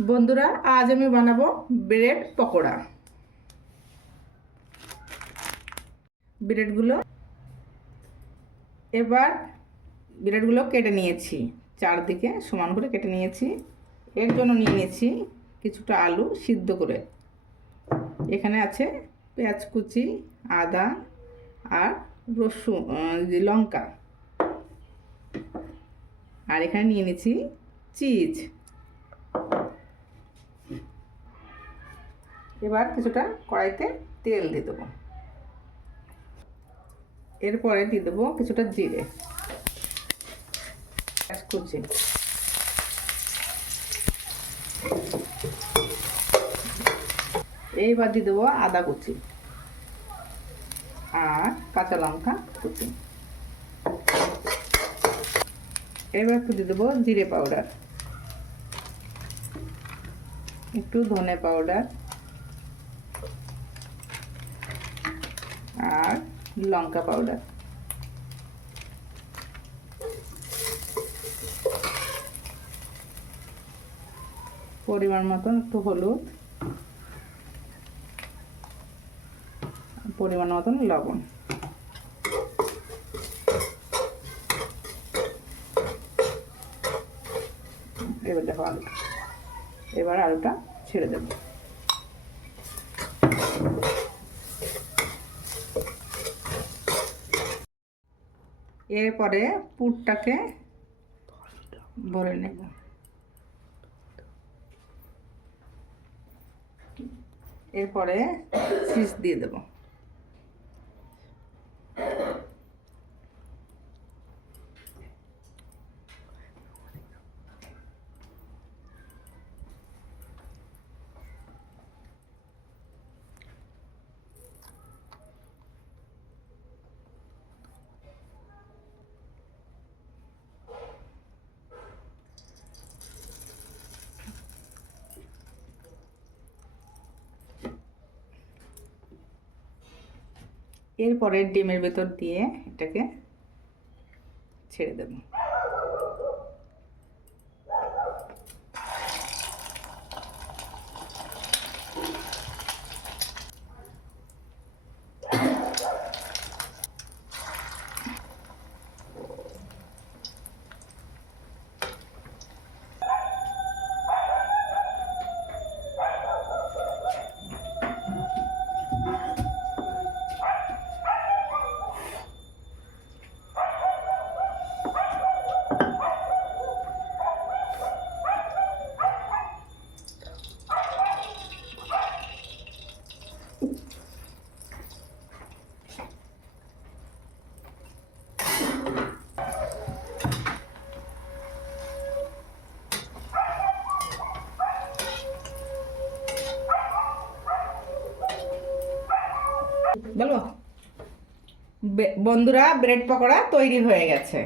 বন্ধুরা, আজ আমি বানাবো ব্রেড পকোড়া। ব্রেডগুলো, এবার ব্রেডগুলো কেটে নিয়েছি। চারদিকে সমান করে কেটে নিয়েছি। এর জন্য নিয়ে নিয়েছি কিছুটা আলু সিদ্ধ করে। এখানে আছে পেঁয়াজ কুচি, আদা আর রসুন লঙ্কা। আর এখানে নিয়ে নিয়েছি চিজ। এবার কিছুটা কড়াইতে তেল দিয়ে দেবো। এরপরে দিয়ে দেবো কিছুটা জিরে। কুচি। এইবার দিয়ে দেবো আদা কুচি আর কাঁচা লঙ্কা কুচি। এবার একটু দিয়ে দেবো জিরে পাউডার। একটু ধনে পাউডার। আর লঙ্কা পাউডার। পরিমাণ মতন একটু হলুদ। পরিমাণ মতন লবণ। এবার দেখো আলু এবার আলুটা ছেড়ে দেবো। এরপরে পুরটাকে ভরে নেব। এরপরে সিস দিয়ে দেবো। এরপরে ডিমের ভেতর দিয়ে এটাকে ছেড়ে দেব। বলো বন্ধুরা ব্রেড পকোড়া তৈরি হয়ে গেছে।